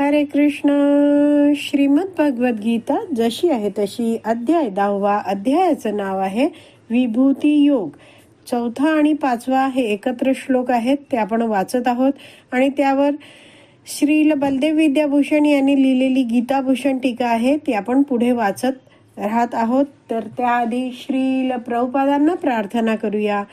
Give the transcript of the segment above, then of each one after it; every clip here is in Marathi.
हरे कृष्ण. श्रीमद भगवद गीता जशी आहे तशी अध्याय दहावा अध्यायाचं नाव आहे विभूती योग. चौथा आणि पाचवा हे एकत्र श्लोक आहेत ते आपण वाचत आहोत. आणि त्यावर श्रील बलदेव विद्याभूषण यांनी लिहिलेली गीताभूषण टीका आहे ती आपण पुढे वाचत राहत आहोत. तर त्याआधी श्रील प्रभुपादांना प्रार्थना करूया.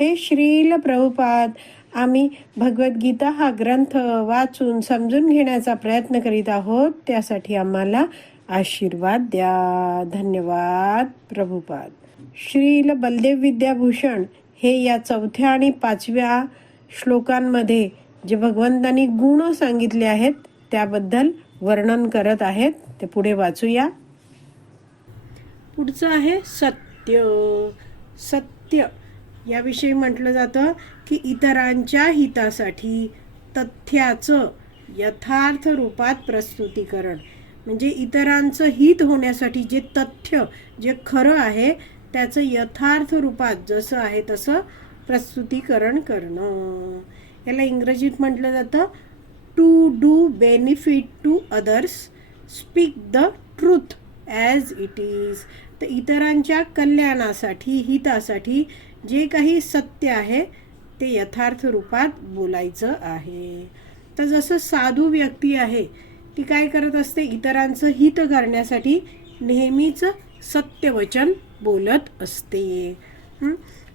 हे श्रील प्रभुपाद आम्ही भगवद्गीता हा ग्रंथ वाचून समजून घेण्याचा प्रयत्न करीत आहोत. त्यासाठी आम्हाला आशीर्वाद द्या. धन्यवाद प्रभुपाद. श्रील बलदेव विद्याभूषण हे या चौथ्या आणि पाचव्या श्लोकांमध्ये जे भगवंतांनी गुण सांगितले आहेत त्याबद्दल वर्णन करत आहेत. ते पुढे वाचूया. पुढचं आहे सत्य. सत्य. याविषयी म्हटलं जातं की इतरांच्या हितासाठी तथ्याचं यथार्थ रूपात प्रस्तुतीकरण. म्हणजे इतरांचं हित होण्यासाठी जे तथ्य जे खरं आहे त्याचं यथार्थ रूपात जसं आहे तसं प्रस्तुतीकरण करणं. याला इंग्रजीत म्हटलं जातं to do benefit to others speak the truth as it is तर इतरांच्या कल्याणासाठी हितासाठी जे काही सत्य आहे ते यथार्थ रूपात बोलायचं आहे. तर जसं साधू व्यक्ती आहे ती काय करत असते? इतरांचं हित करण्यासाठी नेहमीच सत्यवचन बोलत असते.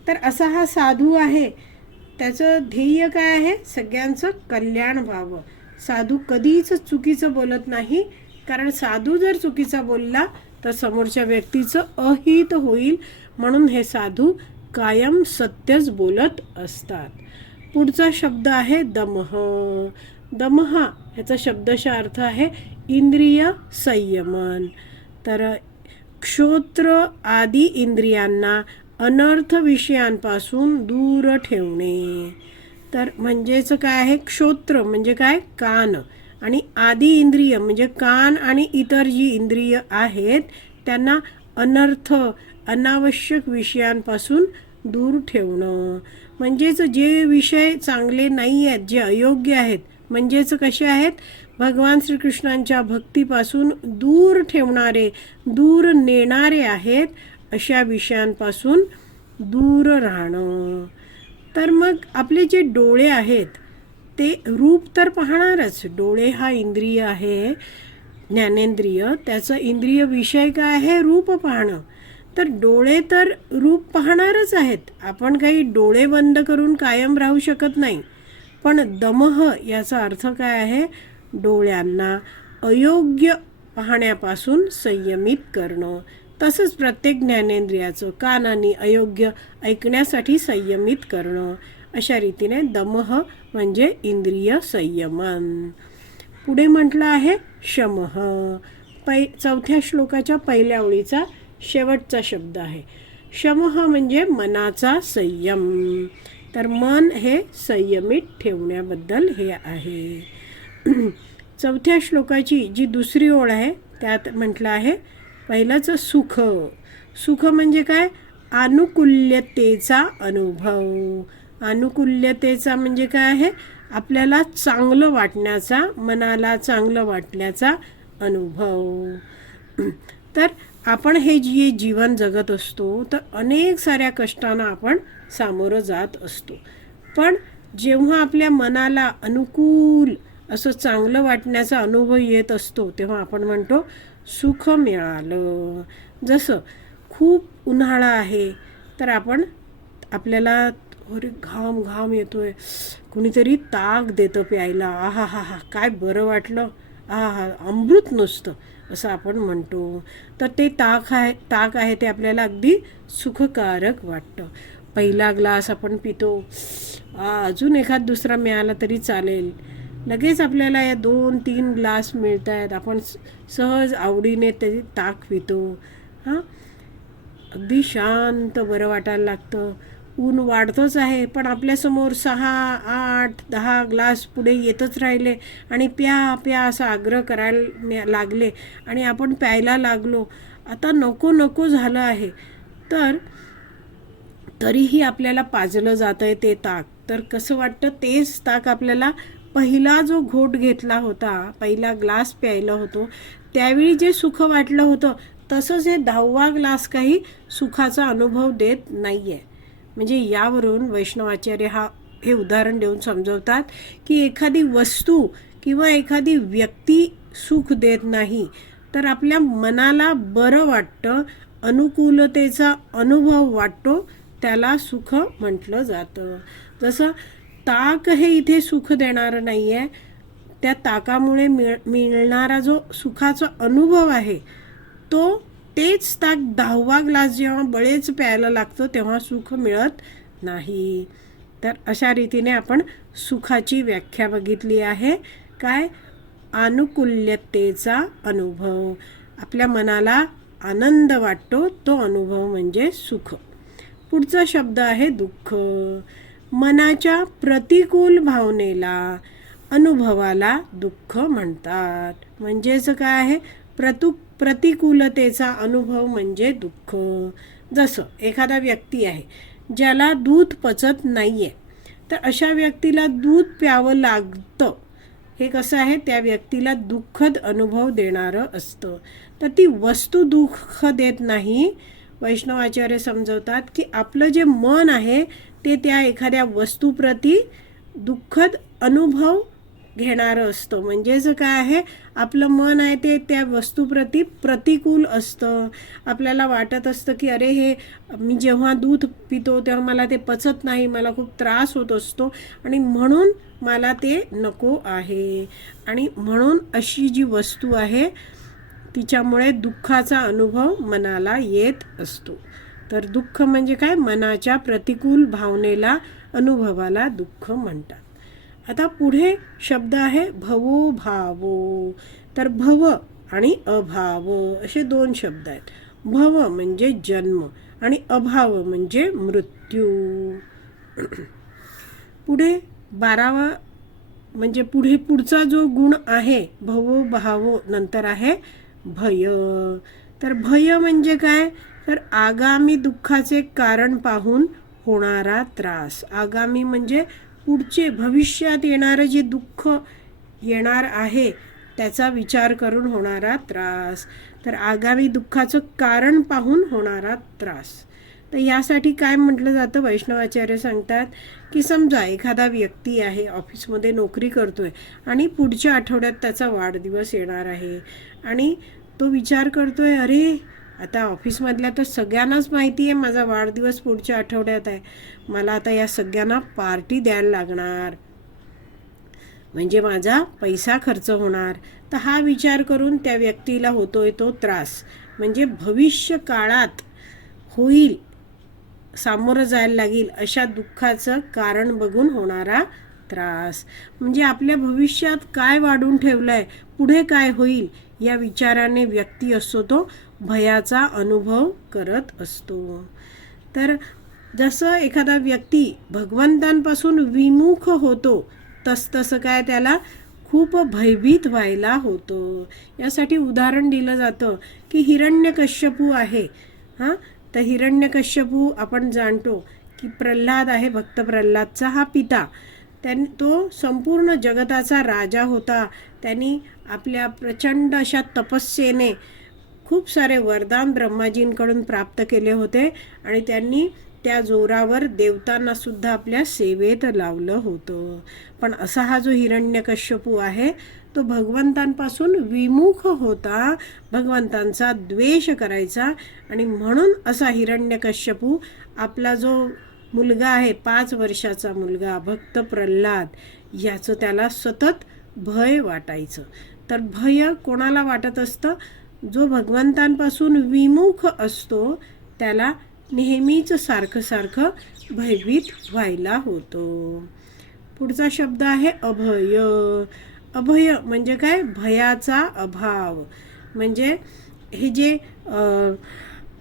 तर असा हा साधू आहे. त्याचं ध्येय काय आहे? सगळ्यांचं कल्याण व्हावं. साधू कधीच चुकीचं बोलत नाही. कारण साधू जर चुकीचा बोलला तर समोरच्या व्यक्तीचं अहित होईल. म्हणून हे साधू कायम सत्यच बोलत असतात. पुढचा शब्द आहे दमह दमहा ह्याचा शब्दशः अर्थ आहे इंद्रिय संयमन. तर क्षोत्र आदी इंद्रियांना अनर्थ विषयांपासून दूर ठेवणे. तर म्हणजेच काय आहे? क्षोत्र म्हणजे काय? कान. आणि आदी इंद्रिय म्हणजे कान आणि इतर जी इंद्रिय आहेत त्यांना अनर्थ अनावश्यक विषयांपासून दूर ठेवणं. म्हणजेच जे विषय चांगले नाही आहेत जे अयोग्य आहेत म्हणजेच कसे आहेत? भगवान श्रीकृष्णांच्या भक्तीपासून दूर ठेवणारे दूर नेणारे आहेत अशा विषयांपासून दूर राहणं. तर मग आपले जे डोळे आहेत ते रूप तर पाहणारच. डोळे हा इंद्रिय आहे ज्ञानेंद्रिय. त्याचं इंद्रिय विषय काय आहे? रूप पाहणं. तर डोळे तर रूप पाहणारच आहेत. आपण काही डोळे बंद करून कायम राहू शकत नाही. पण दमह याचा अर्थ काय आहे? डोळ्यांना अयोग्य पाहण्यापासून संयमित करणं. तसंच प्रत्येक ज्ञानेंद्रियाचं कानाने अयोग्य ऐकण्यासाठी संयमित करणं. अशा रीतीने दमह म्हणजे इंद्रिय संयमन. पुढे म्हटलं आहे शमह. पै चौथ्या श्लोकाच्या पहिल्या ओळीचा शेवटचा शब्द आहे. शम हा म्हणजे मनाचा संयम. तर मन हे संयमित ठेवण्याबद्दल हे आहे. चौथ्या श्लोकाची जी दुसरी ओळ आहे त्यात म्हटलं आहे पहिलाचं सुख. सुख म्हणजे काय? अनुकूल्यतेचा अनुभव. अनुकूल्यतेचा म्हणजे काय आहे? आपल्याला चांगलं वाटण्याचा मनाला चांगलं वाटण्याचा अनुभव. तर आपण हे जे जीवन जगत असतो तर अनेक साऱ्या कष्टांना आपण सामोरं जात असतो. पण जेव्हा आपल्या मनाला अनुकूल असं चांगलं वाटण्याचा अनुभव येत असतो तेव्हा आपण म्हणतो सुख मिळालं. जसं खूप उन्हाळा आहे तर आपण आपल्याला अरे घाम घाम येतोय. कुणीतरी ताक देतं प्यायला. आहा हा हा काय बरं वाटलं. आहा हा अमृत नुसतं. असं आपण म्हणतो. तर ते ताक आहे ताक आहे ते आपल्याला अगदी सुखकारक वाटतं. पहिला ग्लास आपण पितो. अजून एखाद दुसरा मिळाला तरी चालेल. लगेच आपल्याला या दोन तीन ग्लास मिळत आहेत आपण सहज आवडीने ते ताक पितो. हां? अगदी शांत बरं वाटायला लागतं. ऊन वाढतच आहे. पण आपल्यासमोर सहा आठ दहा ग्लास पुढे येतच राहिले आणि प्या प्या असा आग्रह करायला न्या- लागले आणि आपण प्यायला लागलो. आता नको नको झालं आहे. तर तरीही आपल्याला पाजलं जातं आहे ते ताक. तर कसं वाटतं? तेच ताक आपल्याला पहिला जो घोट घेतला होता पहिला ग्लास प्यायला होतो त्यावेळी जे सुख वाटलं होतं तसंच हे दहावा ग्लास काही सुखाचा अनुभव देत नाही आहे म्हणजे यावरून वैष्णवाचार्य हा हे उदाहरण देऊन समजवतात की एखादी वस्तू किंवा एखादी व्यक्ती सुख देत नाही तर आपल्या मनाला बरं वाटतं अनुकूलतेचा अनुभव वाटतो त्याला सुख म्हटलं जातं. जसं ताक हे इथे सुख देणारं नाही आहे त्या ताकामुळे मिळ मिळणारा जो सुखाचा अनुभव आहे तो तेच ताक दहावा ग्लास जेव्हा बळेच प्यायला लागतो तेव्हा सुख मिळत नाही. तर अशा रीतीने आपण सुखाची व्याख्या बघितली आहे. काय? अनुकूल्यतेचा अनुभव. आपल्या मनाला आनंद वाटतो तो अनुभव म्हणजे सुख. पुढचा शब्द आहे दुःख. मनाच्या प्रतिकूल भावनेला अनुभवाला दुःख म्हणतात. म्हणजेच काय आहे? प्रतु प्रतिकूलतेचा अनुभव म्हणजे दुःख. जसं एखादा व्यक्ती आहे ज्याला दूध पचत नाही आहे तर अशा व्यक्तीला दूध प्यावं लागतं. हे कसं आहे? त्या व्यक्तीला दुःखद अनुभव देणारं असतं. तर ती वस्तू दुःख देत नाही. वैष्णवाचार्य समजवतात की आपलं जे मन आहे ते त्या एखाद्या वस्तूप्रती दुःखद अनुभव घेणारं असतं. म्हणजेच काय आहे आपलं मन आहे ते त्या वस्तूप्रती प्रतिकूल असतं. आपल्याला वाटत असतं की अरे हे मी जेव्हा दूध पितो तेव्हा मला ते पचत नाही मला खूप त्रास होत असतो. आणि म्हणून मला ते नको आहे. आणि म्हणून अशी जी वस्तू आहे तिच्यामुळे दुःखाचा अनुभव मनाला येत असतो. तर दुःख म्हणजे काय? मनाच्या प्रतिकूल भावनेला अनुभवाला दुःख म्हणतात. आता पुढे शब्द आहे भवो भावो. तर भव आणि अभाव असे दोन शब्द आहेत. भव म्हणजे जन्म आणि अभाव म्हणजे मृत्यू. पुढे बारावा म्हणजे पुढे पुढचा जो गुण आहे भवो भावो नंतर आहे भय. तर भय म्हणजे काय? तर आगामी दुःखाचे कारण पाहून होणारा त्रास. आगामी म्हणजे पुढचे भविष्यात येणारं जे दुःख येणार आहे त्याचा विचार करून होणारा त्रास. तर आगामी दुःखाचं कारण पाहून होणारा त्रास. तर यासाठी काय म्हटलं जातं? वैष्णवाचार्य सांगतात की समजा एखादा व्यक्ती आहे ऑफिसमध्ये नोकरी करतोय आणि पुढच्या आठवड्यात त्याचा वाढदिवस येणार आहे आणि तो विचार करतोय अरे आता ऑफिसमधल्या तर सगळ्यांनाच माहिती आहे माझा वाढदिवस पुढच्या आठवड्यात आहे. मला आता या सगळ्यांना पार्टी द्यायला लागणार. म्हणजे माझा पैसा खर्च होणार. तर हा विचार करून त्या व्यक्तीला होतोय तो त्रास. म्हणजे भविष्य काळात होईल सामोरं जायला लागेल अशा दुःखाचं कारण बघून होणारा त्रास. म्हणजे आपल्या भविष्यात काय वाढून ठेवलं आहे पुढे काय होईल या विचाराने व्यक्ती असतो तो भयाचा अनुभव करत असतो. तर जसं एखादा व्यक्ती भगवंतांपासून विमुख होतो तसतसं काय त्याला खूप भयभीत व्हायला होतो. यासाठी उदाहरण दिलं जातं की हिरण्यकश्यपू आहे. हां? तर हिरण्यकश्यपू आपण जाणतो की प्रल्हाद आहे भक्त प्रल्हादचा हा पिता. त्यां तो संपूर्ण जगताचा राजा होता. त्यांनी आपल्या प्रचंड अशा तपस्येने खूप सारे वरदान ब्रह्माजींकडून प्राप्त केले होते आणि त्यांनी त्या जोरावर देवतांना सुद्धा आपल्या सेवेत लावलं होतं. पण असा हा जो हिरण्यकश्यपू आहे तो भगवंतांपासून विमुख होता. भगवंतांचा द्वेष करायचा आणि म्हणून असा हिरण्यकश्यपू आपला जो मुलगा आहे पाच वर्षाचा मुलगा भक्त प्रल्हाद. याचं त्याला सतत भय वाटायचं. तर भय कोणाला वाटत असतं? जो भगवंतांपासून विमुख असतो त्याला नेहमीच सारखं सारखं भयभीत व्हायला होतो. पुढचा शब्द आहे अभय. अभय म्हणजे काय? भयाचा अभाव. म्हणजे हे जे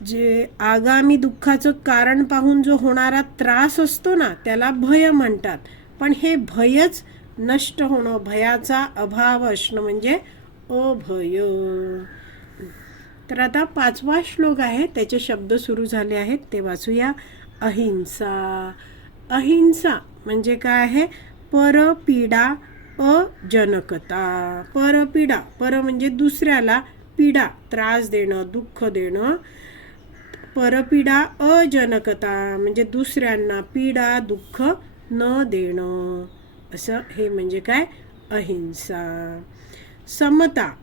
जे आगामी दुःखाचं कारण पाहून जो होणारा त्रास असतो ना त्याला भय म्हणतात. पण हे भयच नष्ट होणं भयाचा अभाव असणं म्हणजे अभय. तर आता पाचवा श्लोक आहे त्याचे शब्द सुरू झाले आहेत ते वाचूया. अहिंसा. अहिंसा म्हणजे काय आहे? परपीडा अजनकता. परपीडा पर म्हणजे दुसऱ्याला पीडा त्रास देणं दुःख देणं. परपीडा अजनकता म्हणजे दुसऱ्यांना पीडा दुःख न देणं. असं हे म्हणजे काय? अहिंसा. समता.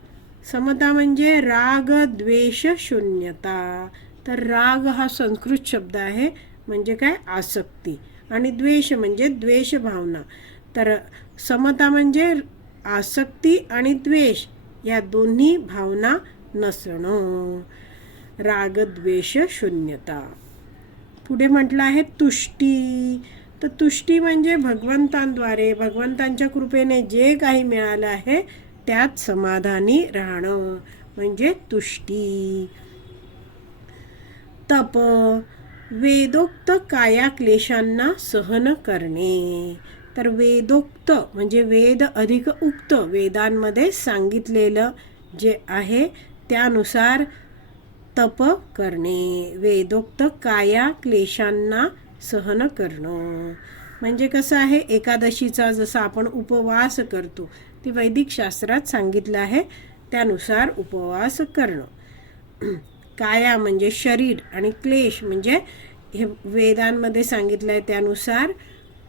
समता म्हणजे राग द्वेष शून्यता. तर राग हा संस्कृत शब्द आहे म्हणजे काय? आसक्ती. आणि द्वेष म्हणजे द्वेष भावना. तर समता म्हणजे आसक्ती आणि द्वेष या दोन्ही भावना नसणं. राग द्वेष शून्यता पुढे म्हटलं आहे तुष्टी. तर तुष्टी म्हणजे भगवंतांद्वारे भगवंतांच्या कृपेने जे काही मिळालं आहे त्यात समाधानी राहणं. म्हणजे तुष्टी. तप. वेदोक्त काया क्लेशांना सहन करणे. तर वेदोक्त म्हणजे वेद अधिक उक्त वेदांमध्ये सांगितलेलं जे आहे त्यानुसार तप करणे वेदोक्त काया क्लेशांना सहन करणं. म्हणजे कसं आहे एकादशीचा जसा आपण उपवास करतो ते वैदिक शास्त्रात सांगितलं आहे त्यानुसार उपवास करणं. काया म्हणजे शरीर आणि क्लेश म्हणजे हे वेदांमध्ये सांगितलं आहे त्यानुसार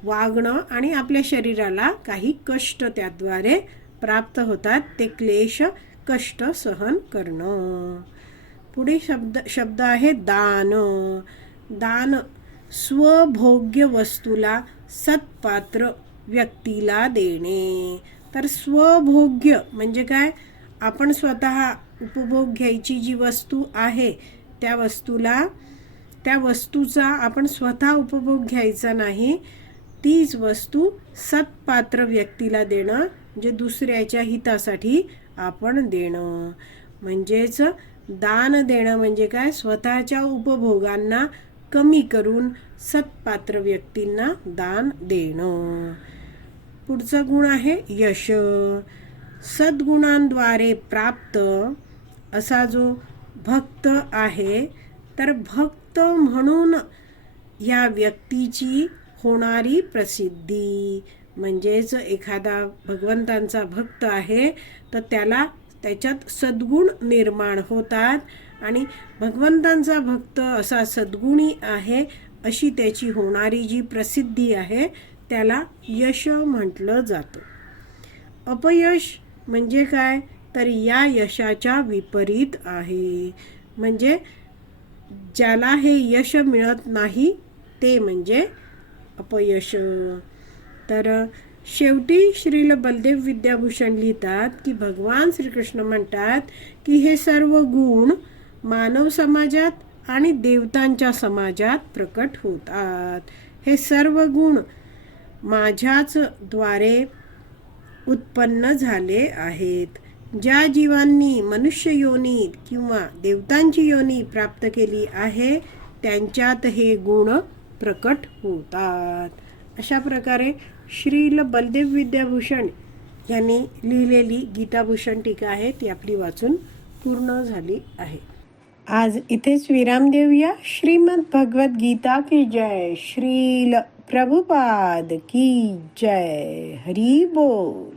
वागणं आणि आपल्या शरीराला काही कष्ट त्याद्वारे प्राप्त होतात ते क्लेश कष्ट सहन करणं. पुढे शब्द शब्द आहे दान. दान स्वभोग्य वस्तूला सत्पात्र व्यक्तीला देणे. तर स्वभोग्य म्हणजे काय? आपण स्वतः उपभोग घ्यायची जी वस्तू आहे त्या वस्तूला त्या वस्तूचा आपण स्वतः उपभोग घ्यायचा नाही तीच वस्तू सत्पात्र व्यक्तीला देणं म्हणजे दुसऱ्याच्या हितासाठी आपण देणं. म्हणजेच दान देणं म्हणजे काय? स्वतःच्या उपभोगांना कमी करून सत्पात्र व्यक्तींना दान देणं. पुढचं गुण आहे यश. सद्गुणांद्वारे प्राप्त असा जो भक्त आहे तर भक्त म्हणून या व्यक्तीची होणारी प्रसिद्धी म्हणजेच एखादा भगवंतांचा भक्त आहे तर त्याला त्याच्यात सद्गुण निर्माण होतात. आणि भगवंतांचा भक्त असा सद्गुणी आहे अशी त्याची होणारी जी प्रसिद्धी आहे त्याला यश म्हटलं जातं. अपयश म्हणजे काय? तर या यशाच्या विपरीत आहे. म्हणजे ज्याला हे यश मिळत नाही ते म्हणजे अपयश. तर शेवटी श्रील बलदेव विद्याभूषण लिहितात की भगवान श्रीकृष्ण म्हणतात की हे सर्व गुण मानव समाजात आणि देवतांच्या समाजात प्रकट होतात. हे सर्व गुण माझ्याच द्वारे उत्पन्न झाले आहेत. ज्या जीवांनी मनुष्य योनी किंवा देवतांची योनी प्राप्त केली आहे त्यांच्यात हे गुण प्रकट होतात. अशा प्रकारे श्रील बलदेव विद्याभूषण यांनी लिहिलेली गीताभूषण टीका आहे ती आपली वाचून पूर्ण झाली आहे. आज इथेच विराम देऊया. श्रीमद भगवत गीता की जय. श्रील प्रभुपाद की जय. हरी बोल.